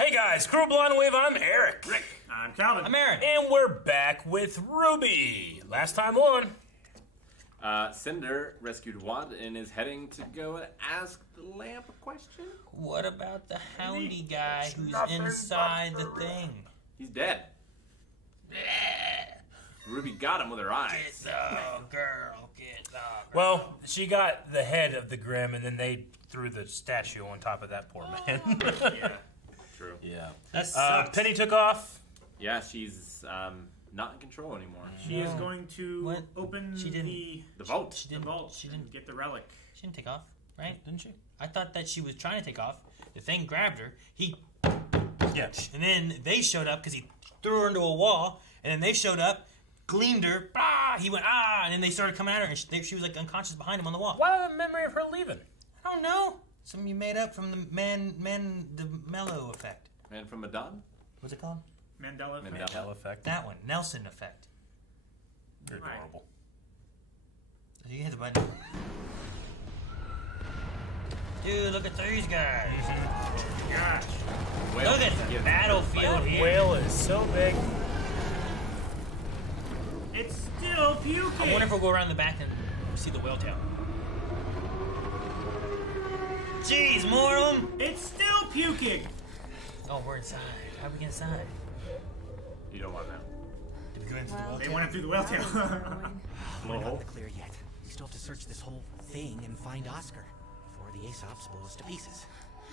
Hey guys, Crew Blonde Wave, I'm Eric. Rick, I'm Calvin. I'm Aaron. And we're back with Ruby. Last time on. Cinder rescued Watt and is heading to go ask the lamp a question. What about the houndy guy It's who's nothing inside but the the thing? He's dead. Ruby got him with her eyes. Oh, girl, get the girl. Well, she got the head of the Grim, and then they threw the statue on top of that poor man. Yeah, true. Yeah. That sucks. Penny took off. Yeah, she's not in control anymore. She is going to What? open She didn't. The vault. She the didn't. vault She and didn't. get the relic. She didn't take off, right? Didn't she? I thought that she was trying to take off. The thing grabbed her. Yeah. And then they showed up because he threw her into a wall. And then they showed up, gleamed her. Ah! He went and then they started coming at her, and she was like unconscious behind him on the wall. Why the memory of her leaving? I don't know. Something you made up from the the mellow effect. Man from Madon? What's it called? Mandela effect. Mandela. Effect. That one, Nelson effect. You're adorable. You hit the button. Dude, look at these guys. Gosh. Whale. Look at the Yeah. battlefield That here. whale is so big. It's still puking. I wonder if we'll go around the back and see the whale tail. Jeez, more of them. It's still puking. Oh, we're inside. How do we get inside? You don't want that. Did we go into the whale They tail? went up through the whale tail. Little hole. Not clear yet. We still have to search this whole thing and find Oscar before the Aesop's blows to pieces.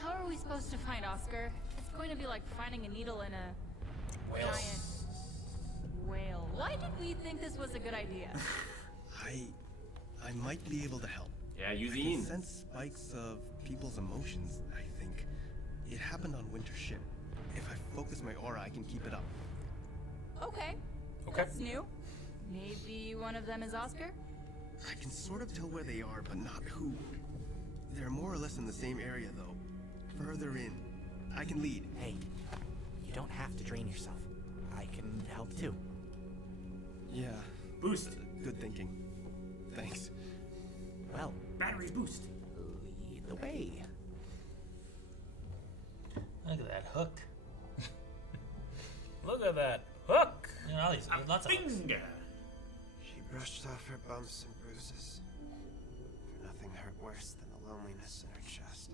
How are we supposed to find Oscar? It's going to be like finding a needle in a Whale. giant whale. Why did we think this was a good idea? I might be able to help. Yeah, I use can Ian. sense spikes of people's emotions, I think. It happened on Winter Ship. If I focus my aura, I can keep it up. Okay. Okay. That's new. Maybe one of them is Oscar? I can sort of tell where they are, but not who. They're more or less in the same area, though. Further in. I can lead. Hey, you don't have to drain yourself. I can help too. Yeah, Boost. good thinking. Thanks. Well, Batteries boost. lead the way. Look at that hook. Look at that hook. You know, all these, lots of hooks. Finger. She brushed off her bumps and bruises. For nothing hurt worse than the loneliness in her chest.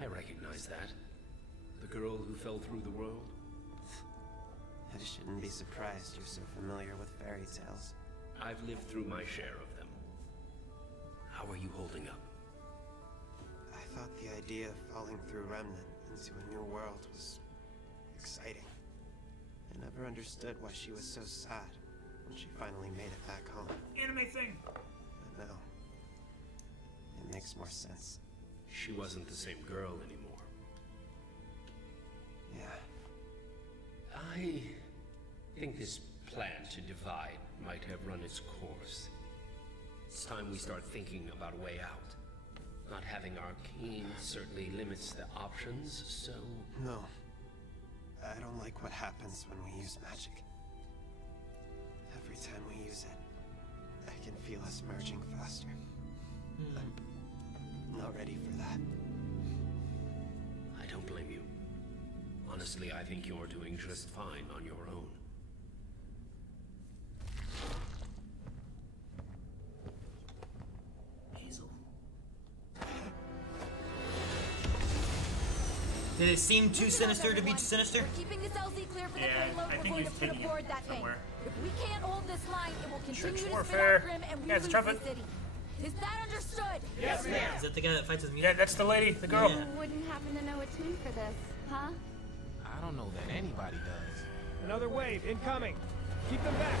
I recognize that. The girl who fell through the world. I shouldn't be surprised you're so familiar with fairy tales. I've lived through my share of them. How are you holding up? I thought the idea of falling through Remnant into a new world was exciting. I never understood why she was so sad when she finally made it back home. Anime thing. But now, it makes more sense. She wasn't the same girl anymore. Yeah. I think this plan to divide might have run its course. It's time we start thinking about a way out. Not having Arcane certainly limits the options, so... No. I don't like what happens when we use magic. Every time we use it, I can feel us merging faster. I'm not ready for that. I don't blame you. Honestly, I think you're doing just fine on your own. Hazel. Did it seem too sinister to be sinister? We're keeping this LZ clear for the Yeah, payload. I We're think going he's to put taking it aboard that thing. somewhere. If we can't hold this line, it will continue Church to warfare. spin out Grim and we Yeah, it's lose trumpet. the city. Is that understood? Is that the guy that fights with me? Yeah, that's the lady, the girl. Yeah. Wouldn't happen to know a tune for this, huh? I don't know that anybody does. Another wave incoming. Keep them back.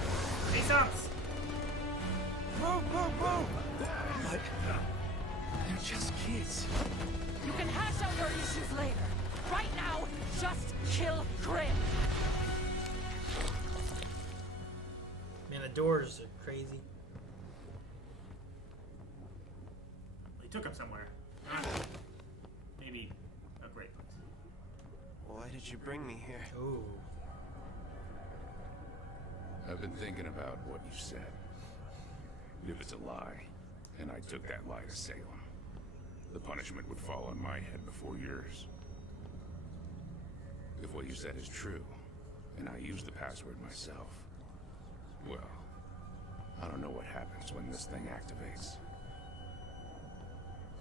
Aesop's. Move, move, move! What? They're just kids. You can hash out your issues later. Right now, just kill Grim. Man, the doors are crazy. He took him somewhere. Maybe a great place. Why did you bring me here? Ooh. I've been thinking about what you said. If it's a lie, and I took that lie to Salem, the punishment would fall on my head before yours. If you said is true, and I used the password myself, well, I don't know what happens when this thing activates.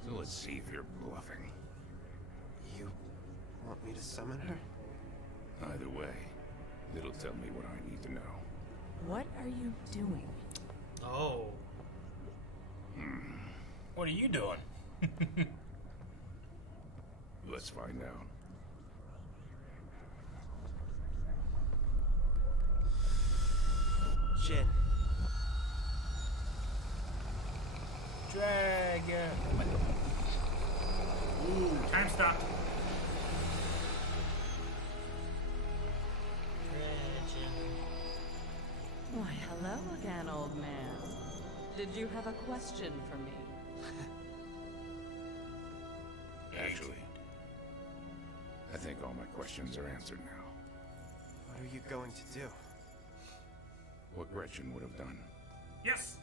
So let's see if you're bluffing. You want me to summon her? Either way, it'll tell me what I need to know. What are you doing? Oh. What are you doing? Let's find out. Jin. Dragon. Ooh, time stop. Why, hello again, old man. Did you have a question for me? Actually, I think all my questions are answered now. What are you going to do? What Gretchen would have done. Yes.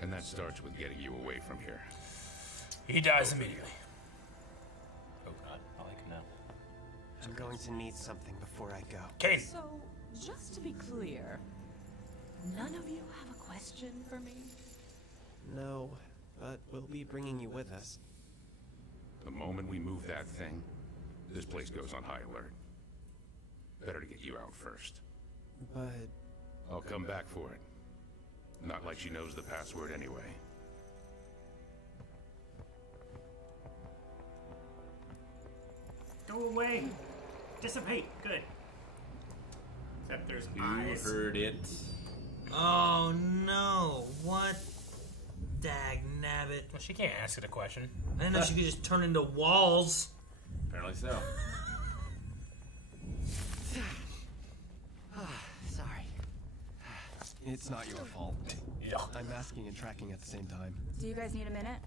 And that starts with getting you away from here. He dies immediately. Oh god, I like him now. I'm going to need something before I go. Katie. So, just to be clear, none of you have a question for me? No, but we'll be bringing you with us. The moment we move that thing, this place goes on high alert. Better to get you out first. But... I'll come back for it. Not like she knows the password anyway. Go away. Dissipate. Good. Except there's You eyes. heard it. Oh no! What? Dag nabbit. Well, she can't ask it a question. I didn't know she could just turn into walls. Apparently so. Sorry. It's not your fault. Yeah. I'm masking and tracking at the same time. Do you guys need a minute?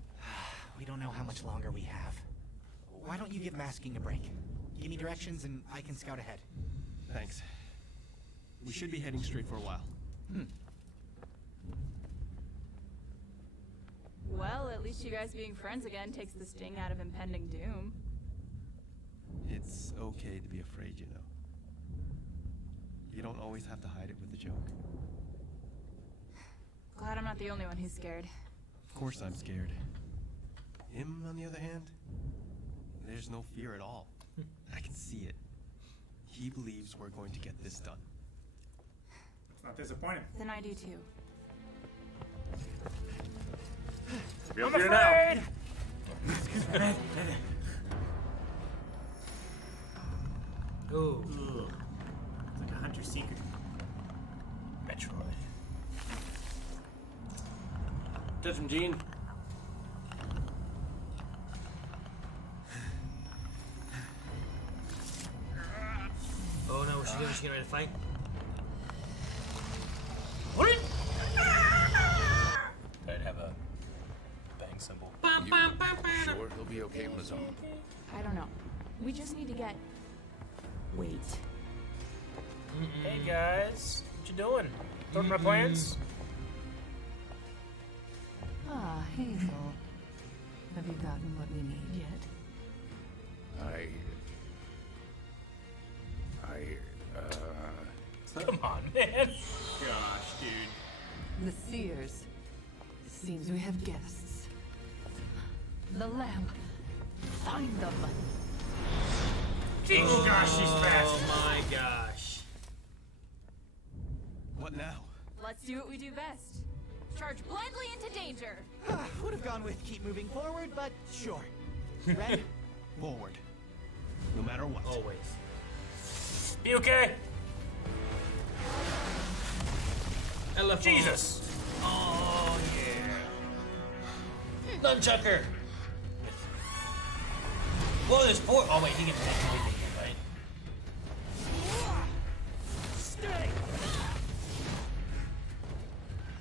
We don't know how much longer we have. Why don't you give masking a break? Give me directions and I can scout ahead. Thanks. We should be heading straight for a while. Well, at least you guys being friends again takes the sting out of impending doom. It's okay to be afraid, you know. You don't always have to hide it with a joke. Glad I'm not the only one who's scared. Of course I'm scared. Him, on the other hand, there's no fear at all. I can see it. He believes we're going to get this done. It's not disappointing. Then I do too. Feel fear now. Ooh. It's like a hunter-seeker. Metroid. Touch him, Gene. Oh no, is she getting ready to fight? What? I'd have a bang symbol. Sure he'll be okay on his own. I don't know. We just need to get... Wait. Hey guys, what you doing? Throwing my plans? Ah, Hazel. Have you gotten what we need yet? Come on, man. Gosh, dude. The Seers. Seems we have guests. The lamp. Find them. Oh gosh, she's fast. Oh my gosh. What now? Let's do what we do best. Charge blindly into danger. Would have gone with keep moving forward, but sure. Ready? Forward. No matter what. Always. Be okay? LFO. Jesus. Oh yeah. Nunchucker. Whoa, there's four. Oh wait, he can take everything, right? Stay.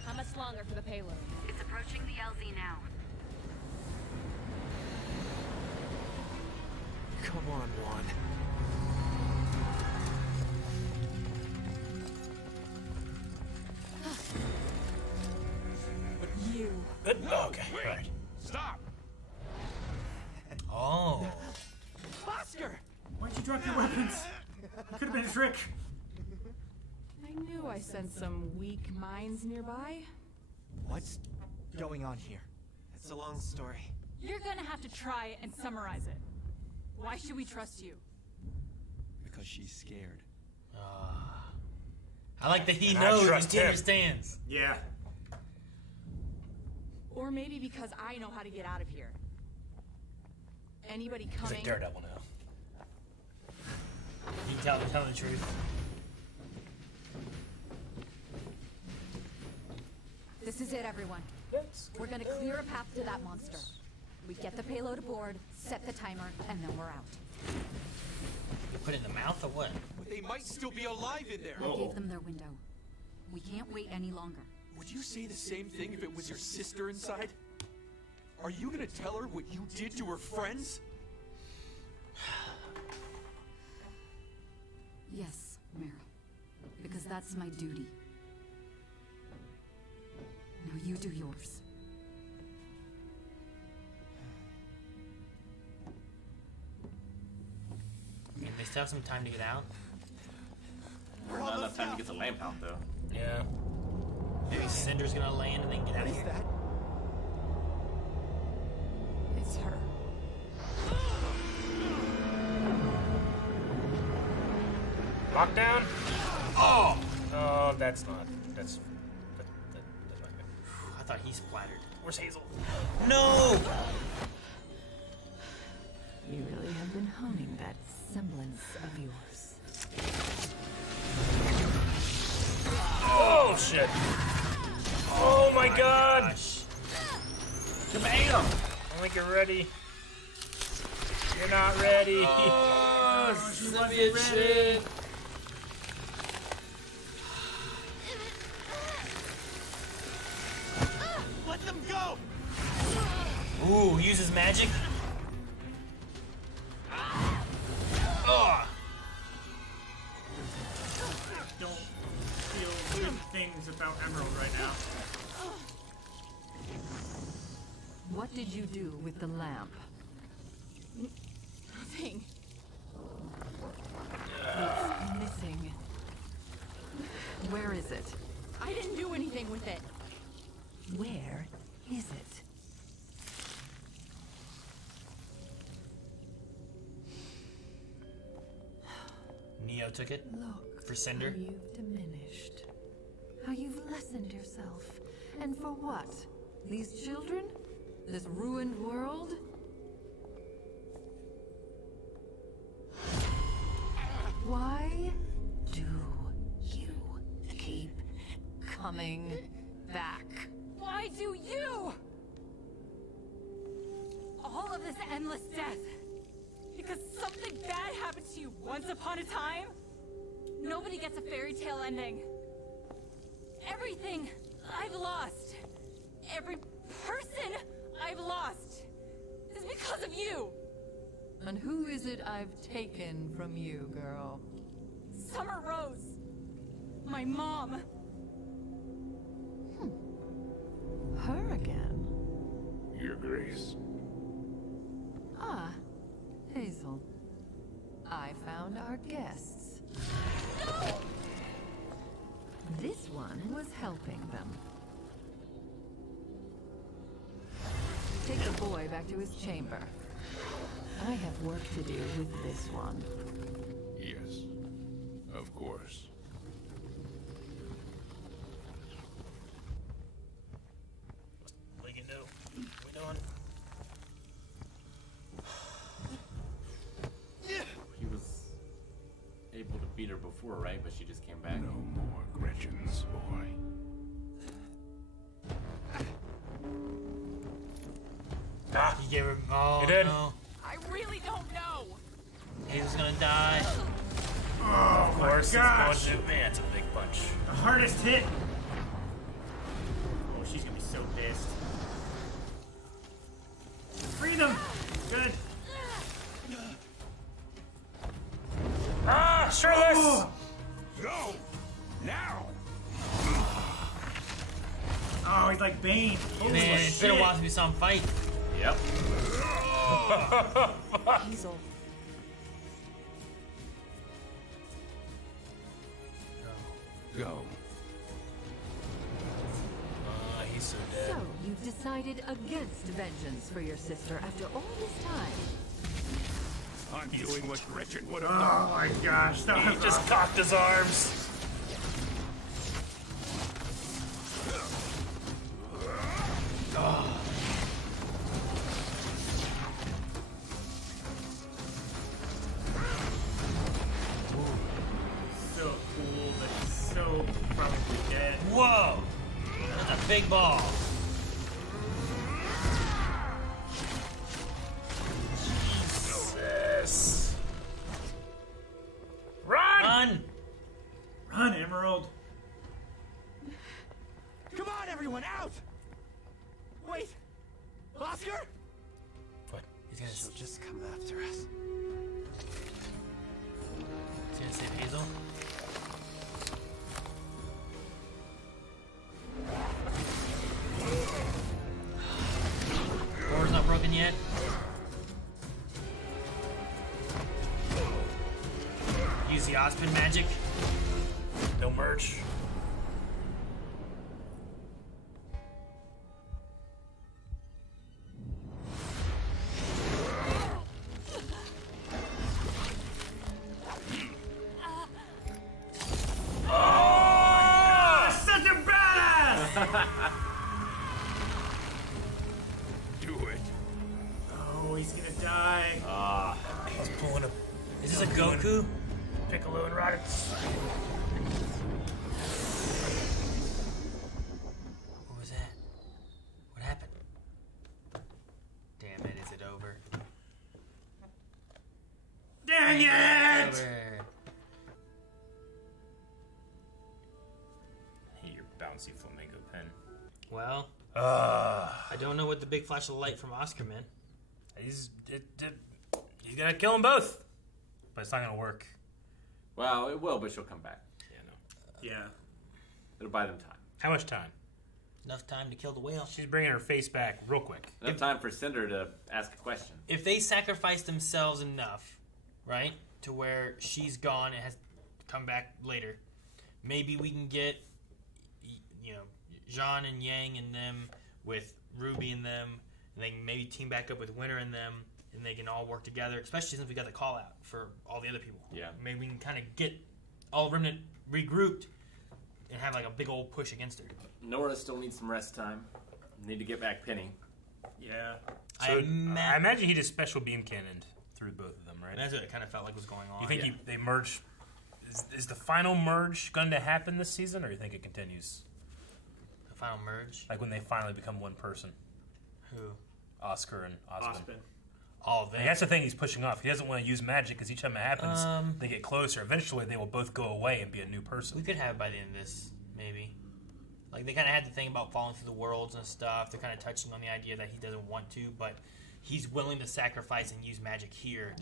How much longer for the payload? It's approaching the LZ now. Come on, Juan. You. Okay, right. Stop! Oh. Oscar! Why'd you drop your weapons? You could have been trick. I knew I sensed some weak minds nearby. What's going on here? It's a long story. You're gonna have to try and summarize it. Why should we trust you? Because she's scared. I like that he And I knows trust he him. understands. Yeah. Or maybe because I know how to get out of here. Anybody He's coming? a daredevil now. You tell the truth. This is it, everyone. We're gonna clear a path to that monster. We get the payload aboard, set the timer, and then we're out. Put it in the mouth or what? But they might still be alive in there. I gave them their window. We can't wait any longer. Would you say the same thing if it was your sister inside? Are you gonna tell her what you did to her friends? Yes, Meryl. Because that's my duty. Now you do yours. I mean, they still have some time to get out. Not enough time to get the lamp out, though. Yeah. Maybe Cinder's gonna land and then get out of here. It's her. Lockdown? Oh! Oh, that's not. That's not good. I thought he splattered. Where's Hazel? No! You really have been honing that semblance of yours. Oh, shit. Oh, my God. Bam! I think you're ready. You're not ready. Oh, Soviet shit. Let them go! Ooh, he uses magic. Oh. Don't feel good things about Emerald right now. What did you do with the lamp? Nothing. It's missing. Where is it? I didn't do anything with it. Where is it? Neo took it. Look for Cinder. how you've diminished. How you've lessened yourself. And for what? These children? This ruined world? Why do you keep coming back? Why do you? All of this endless death. Because something bad happened to you once upon a time? Nobody gets a fairy tale ending. Everything I've lost, every person I've lost, is because of you. And who is it I've taken from you, girl? Summer Rose. My mom. Her again? Your Grace. Ah, Hazel. I found our guests. No! This one was helping them. Take the boy back to his chamber. I have work to do with this one. Yes, of course. What you do? What we doing? He was able to beat her before, right? But she just came back. No more Gretchen's boy. Ah, he gave her. Oh, You did? no. I really don't know. Hazel's gonna die. Oh, Of course, my gosh. it's going to. Man, it's a big punch. The hardest hit. Oh, she's gonna be so pissed. Freedom. Good. Ah, Shirtless! Oh. Go! Now! Oh, he's like Bane. Holy Man, it's been a shit. while since we saw him fight. Yep. Hazel. Go. He's so dead. So, you've decided against vengeance for your sister after all this time. I'm doing what Gretchen would have Oh done. my gosh, that He was just cocked his arms. Oh. so cool, but so probably dead. Whoa! That's a big ball. Jesus. Run! Run! Run, Emerald. Come on, everyone, out! Wait, Oscar? What? He's gonna, She'll just come after us. he's gonna save Hazel? Door's not broken yet. Use the Ozpin magic. No merch. Oh, such a badass! Do it. Oh, he's gonna die. I was pulling a. Is this a Goku? Piccolo and Raditz. What was that? What happened? Damn it, is it over? Dang it! Over. Hey, your bouncy flamingo pen. Well, Uh, I don't know what the big flash of light from Oscar meant. he's gonna kill them both, but it's not gonna work. Well, it will, but she'll come back. Yeah, no. Yeah. It'll buy them time. How much time? Enough time to kill the whale. She's bringing her face back real quick. Enough time for Cinder to ask a question. If they sacrifice themselves enough, right, to where she's gone and has to come back later, maybe we can get, you know, Jean and Yang and them with Ruby and them, and they can maybe team back up with Winter and them, and they can all work together, especially since we got the call out for all the other people. Yeah. Maybe we can kind of get all of Remnant regrouped and have like a big old push against her. Nora still needs some rest time. Need to get back Penny. Yeah. So I imagine he just special beam cannoned through both of them, right? That's what it kind of felt like was going on. You think they merge? Is the final merge going to happen this season, or you think it continues? The final merge? Like when they finally become one person? Who? Oscar and Ozpin. All of them. Like, that's the thing he's pushing off. He doesn't want to use magic because each time it happens, they get closer. Eventually, they will both go away and be a new person. We could have it by the end of this, maybe. Like, they kind of had the thing about falling through the worlds and stuff. They're kind of touching on the idea that he doesn't want to, but he's willing to sacrifice and use magic here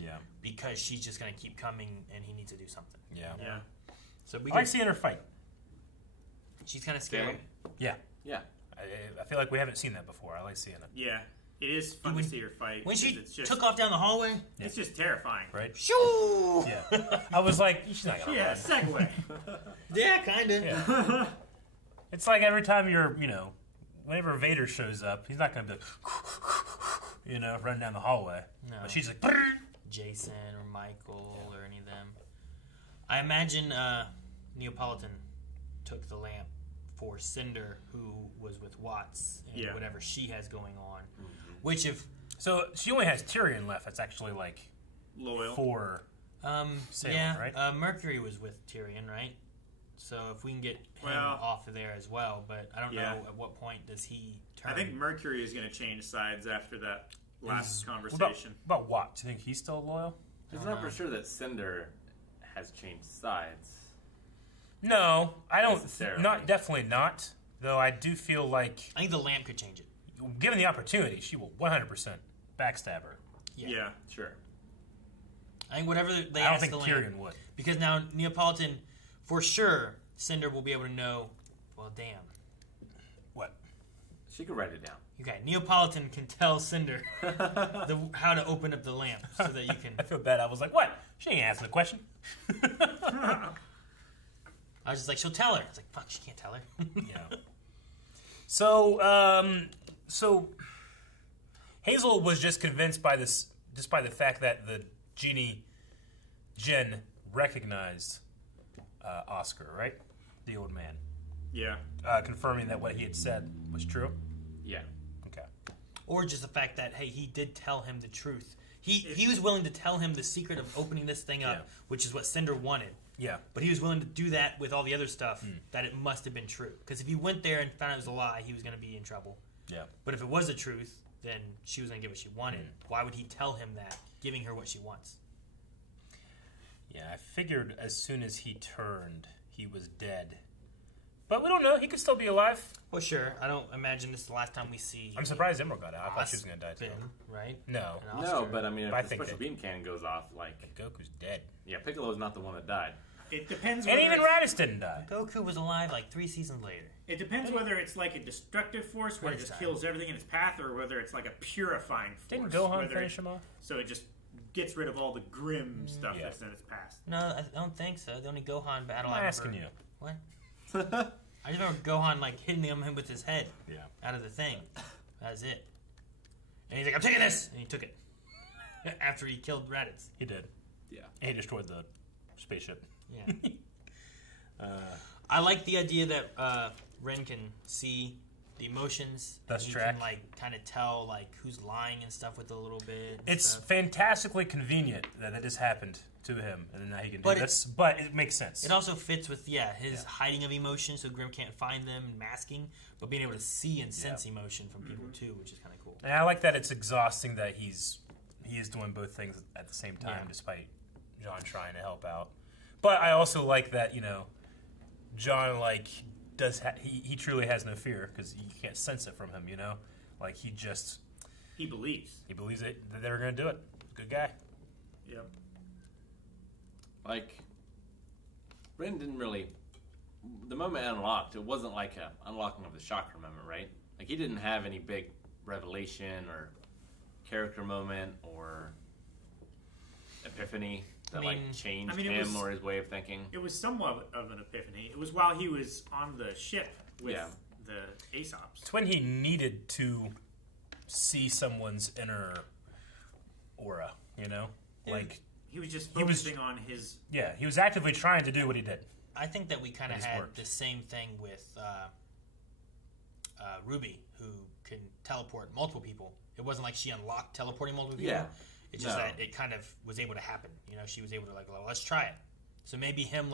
because she's just going to keep coming and he needs to do something. Yeah. Yeah. So we I like seeing her fight. She's kind of scary. Yeah. Yeah. I feel like we haven't seen that before. I like seeing it. Yeah. It is fun to see her fight. When she 'cause it's just, took off down the hallway? It's just terrifying. Right? Shoo! Yeah. I was like, she's not going to Yeah, run. segue. Yeah, kind of. Yeah. It's like every time you're, whenever Vader shows up, he's not going to be, run down the hallway. No. But she's like, Jason or Michael or any of them. I imagine Neapolitan took the lamp for Cinder, who was with Watts and whatever she has going on. Which if... So she only has Tyrion left. That's actually like... Loyal. For Salem, right? Mercury was with Tyrion, right? So if we can get him off of there as well, but I don't know at what point does he turn. I think Mercury is going to change sides after that last What conversation. about Watts? Do you think he's still loyal? It's not for sure that Cinder has changed sides. No, I don't. Necessarily. Definitely not. Though I do feel like, I think the lamp could change it. given the opportunity, she will 100% backstab her. Yeah, sure. I think whatever they I don't ask think the Tyrion lamp, would. because now Neapolitan, for sure, Cinder will be able to know. Well, damn. What? She could write it down. Okay, Neapolitan can tell Cinder how to open up the lamp so that you can. I feel bad. I was like, what? She ain't asking a question. I was just like, she'll tell her. I was like, fuck, she can't tell her. Yeah. So Hazel was just convinced by this, just by the fact that the genie Jin recognized Oscar, right? The old man. Yeah. Confirming that what he had said was true. Yeah. Okay. Or just the fact that, hey, he did tell him the truth. He was willing to tell him the secret of opening this thing up, which is what Cinder wanted. Yeah. But he was willing to do that with all the other stuff, that it must have been true. Because if he went there and found out it was a lie, he was going to be in trouble. Yeah. But if it was the truth, then she was going to get what she wanted. Why would he tell him that, giving her what she wants? Yeah, I figured as soon as he turned, he was dead. But we don't know. He could still be alive. Well, sure. I don't imagine this is the last time we see... I'm surprised Emerald got out. I thought she was going to die too. Right? No. No, but I mean, if I the think special beam cannon goes off, like... Goku's dead. Yeah, Piccolo's not the one that died. It depends. And whether even it's- Raditz didn't die. Goku was alive like 3 seasons later. It depends whether it's like a destructive force where it just kills everything in its path, or whether it's like a purifying force. Didn't Gohan whether finish it- him off? So it just gets rid of all the grim stuff that's in its past. No, I don't think so. The only Gohan battle I'm I asking remember... you. What? I just remember Gohan like hitting him with his head out of the thing. That was it. And he's like, I'm taking this! And he took it. After he killed Raditz. He did. Yeah. And he destroyed the spaceship. Yeah. I like the idea that Ren can see the emotions. That's he track. can like kind of tell like who's lying and stuff with a little bit. and It's stuff. fantastically convenient that this happened to him, and now he can do But this. But it makes sense. It also fits with his hiding of emotion, so Grim can't find them, and masking, but being able to see and sense emotion from people too, which is kind of cool. And I like that it's exhausting that he is doing both things at the same time, despite John trying to help out. But I also like that John he truly has no fear because you can't sense it from him. Like he believes it that they're going to do it. Good guy. Yep. Like, Ren didn't really... The moment it unlocked, it wasn't like a unlocking of the chakra moment, right? Like, he didn't have any big revelation or character moment or epiphany that, changed him or his way of thinking. It was somewhat of an epiphany. It was while he was on the ship with the Aesops. It's when he needed to see someone's inner aura, Like... He was just focusing on his... Yeah, he was actively trying to do what he did. I think that we kind of It's had worked. the same thing with Ruby, who can teleport multiple people. It wasn't like she unlocked teleporting multiple people. Yeah. It's just that it kind of was able to happen. She was able to well, let's try it. So maybe him,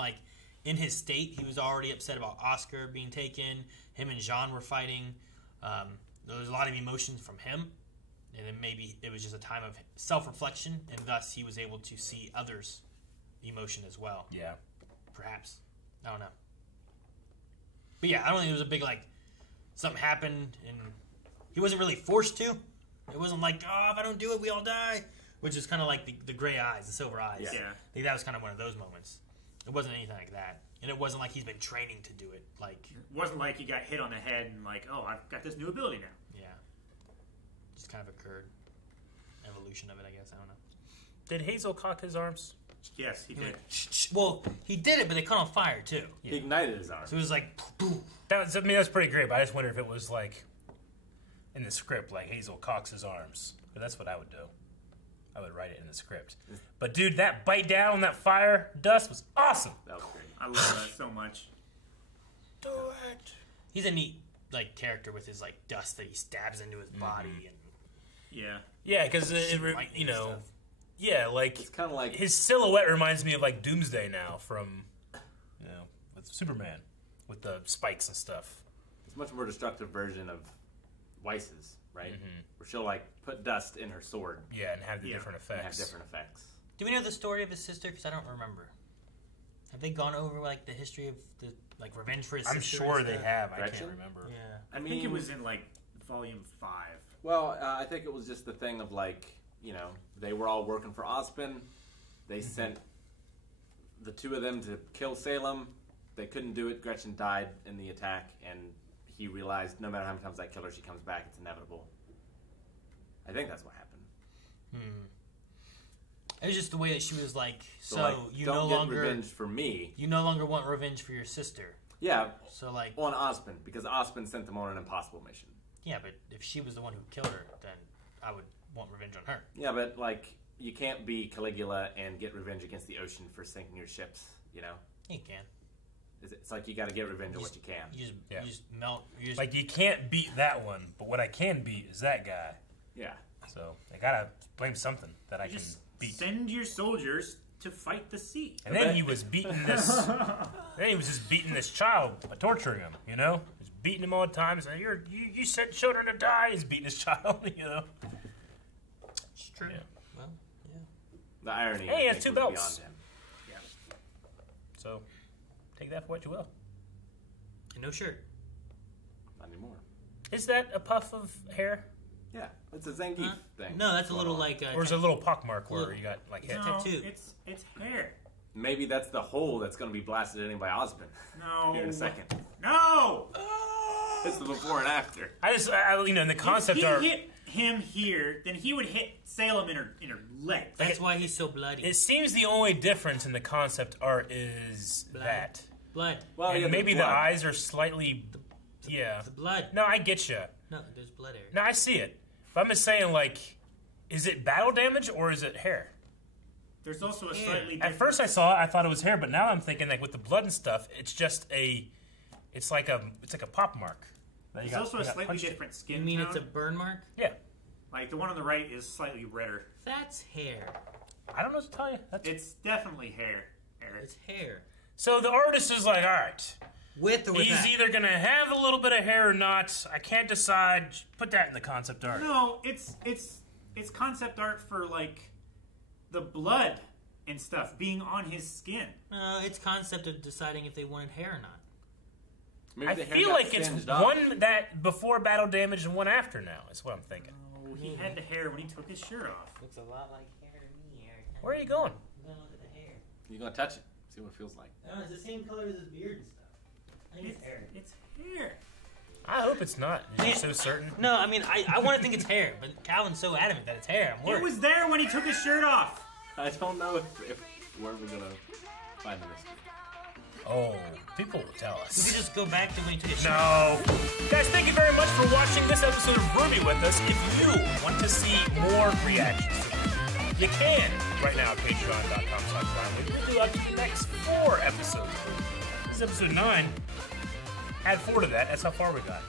in his state, he was already upset about Oscar being taken. Him and Jean were fighting. There was a lot of emotions from him. And then maybe it was just a time of self-reflection, and thus he was able to see others' emotion as well. Yeah. Perhaps. I don't know. But yeah, I don't think it was a big, something happened, and he wasn't really forced to. It wasn't like, if I don't do it, we all die. Which is kind of like the gray eyes, the silver eyes. Yeah. I think that was kind of one of those moments. It wasn't anything like that. And it wasn't like he's been training to do it. It wasn't like he got hit on the head and I've got this new ability now. Yeah. Just kind of occurred. Evolution of it, I guess. I don't know. Did Hazel cock his arms? Yes, he did. Well, he did it, but they caught on fire too. He ignited his arms. So it was like, boom. That's pretty great, but I just wonder if it was in the script, Hazel cocks his arms. But that's what I would do. I would write it in the script. But dude, that bite down on that fire dust was awesome. That was great. I love that so much. Do it. He's a neat character with his dust that he stabs into his body and yeah, because yeah, it's kind of like his silhouette reminds me of Doomsday now from with Superman with the spikes and stuff. It's a much more destructive version of Weiss's, right? Where she'll put dust in her sword. Yeah, and have the different And effects. have different effects. Do we know the story of his sister? Because I don't remember. Have they gone over the history of the revenge for his sister? I'm sure they have. I Gretchen? can't remember. Yeah, I think it was in volume 5. Well, I think it was just the thing of they were all working for Ozpin. They sent the two of them to kill Salem. They couldn't do it. Gretchen died in the attack, and he realized no matter how many times I kill her, she comes back. It's inevitable. I think that's what happened. It was just the way that she was like, so like, you don't no get longer revenge for me. You no longer want revenge for your sister. Yeah. So like on Osmond, because Osmond sent them on an impossible mission. Yeah, but if she was the one who killed her, then I would want revenge on her. Yeah, but like you can't be Caligula and get revenge against the ocean for sinking your ships. You know. You can. It's like you got to get revenge on what you can. You just melt. Like you can't beat that one, but what I can beat is that guy. Yeah. So I gotta blame something that I can beat. Send your soldiers to fight the sea. And then he was beating this. Then he was just beating this child, torturing him. You know, just beating him all the time. Saying, "You sent children to die." He's beating his child. You know. It's true. Yeah. Well, yeah. The irony. Hey, he has 2 belts. Beyond him. Yeah. So, take that for what you will. And no shirt. Not anymore. Is that a puff of hair? Yeah, it's a Zangief thing. No, that's a little like. Or is it a little pockmark where you got like hit? No, tattoo. It's hair. Maybe that's the hole that's going to be blasted in by Osmond. No. Here in a second. No. It's the before and after. In the concept if art. he hit him here, then he would hit Salem in her leg. That's why he's so bloody. It seems the only difference in the concept art is that. Blood. Well, and yeah, maybe the blood. eyes are slightly. Yeah. The blood. No, I get you. No, there's blood area. No, I see it. But I'm just saying, like, is it battle damage or is it hair? There's also a slightly different... At first I saw it, I thought it was hair, but now I'm thinking, like, with the blood and stuff, it's just it's like a pop mark. There's also a slightly different skin You mean tone. it's a burn mark? Yeah. Like, the one on the right is slightly redder. That's hair. I don't know what to tell you. It's definitely hair, Eric. It's hair. So the artist is like, all right. With or without? He's either going to have a little bit of hair or not. I can't decide. Put that in the concept art. No, it's concept art for, like, the blood and stuff being on his skin. It's concept of deciding if they wanted hair or not. Maybe I the hair feel got like it's singed off. one that before battle damage and one after now, is what I'm thinking. Oh, he had the hair when he took his shirt off. Looks a lot like hair to me, Eric. Where are you going? I'm gonna look at the hair. You're going to touch it. See what it feels like. No, it's the same color as his beard and stuff. I think it's hair. It's hair. I hope it's not. You're so certain. No, I mean, I want to think it's hair, but Calvin's so adamant that it's hair. I'm worried. It was there when he took his shirt off. I don't know if where we're going to find the mystery. Oh, people will tell We us. could just go back to when he took his shirt No. Guys, thank you very much for watching this episode of Ruby with us. If you want to see more reactions, you can right now at patreon.com/Brian. We'll do up to the next 4 episodes. This is episode 9. Add 4 to that. That's how far we got.